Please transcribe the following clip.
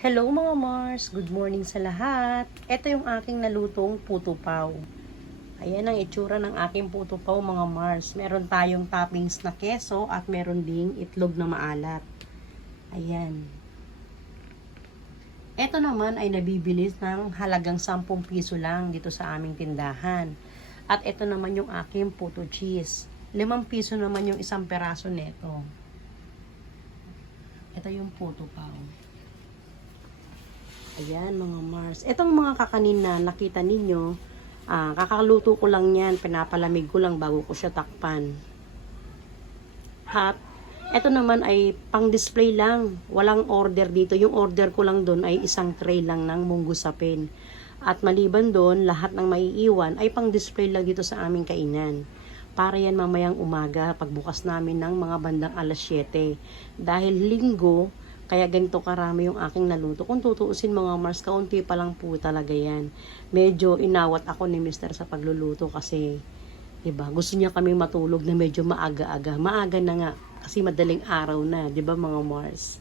Hello mga Mars! Good morning sa lahat! Ito yung aking nalutong puto paw. Ayan ang itsura ng aking puto paw mga Mars. Meron tayong toppings na keso at meron ding itlog na maalat. Ayan. Ito naman ay nabibili ng halagang 10 piso lang dito sa aming tindahan. At ito naman yung aking puto cheese. 5 piso naman yung isang peraso neto. Ito yung puto paw. Ayan mga Mars. Itong mga kakanin na nakita ninyo, kakaluto ko lang yan, pinapalamig ko lang bago ko siya takpan. At ito naman ay pang display lang, walang order dito. Yung order ko lang doon ay isang tray lang ng munggo sapin. At maliban doon, lahat ng maiiwan ay pang display lang dito sa aming kainan. Para yan mamayang umaga, pagbukas namin ng mga bandang alas 7. Dahil linggo, kaya ganito karami yung aking naluto. Kung tutuusin mga Mars, kaunti pa lang po talaga yan. Medyo inawat ako ni Mr. sa pagluluto kasi, diba, gusto niya kaming matulog na medyo maaga-aga. Maaga na nga, kasi madaling araw na, diba mga Mars?